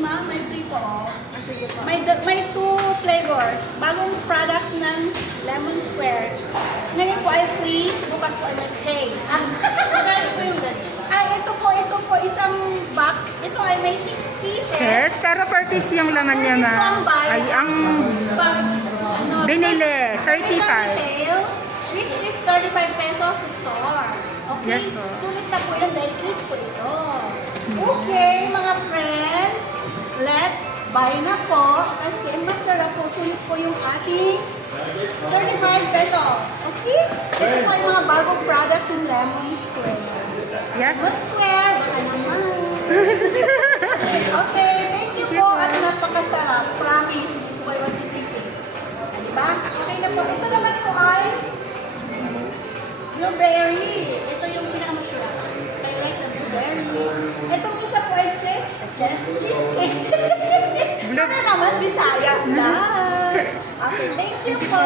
ma'am. May free po. Sige po. May two flavors. Bagong products ng Lemon Square. Ngayon po ay free. Bukas po ay may pay. Magkano po yung ganyan? Ito po, isang box. Ito ay may 6 pieces. Yes, pero per piece yung laman niya, Gusto ma'am. ang buy. Ay, ang Pag, binili, Retail, 35. which is 35 pesos sa store. Okay? Yes po. Sulit na po yan dahil treat po ito. Okay, mga friends. Let's buy na po kasi masarap po. Sulit po yung ating 35 pesos. Okay? Ito po yung mga bagong products ng Lemon Square. Yes. Lemon Square, baka naman. Okay, thank you po at napakasarap. Promise, hindi po kayo magsisisi. Diba? Okay na po. Ito naman po ay blueberry. Ito yung pinakamasarap. I like the blueberry. Itong isa po ay cheesecake. Sana naman Bisaya lang. Okay, thank you po.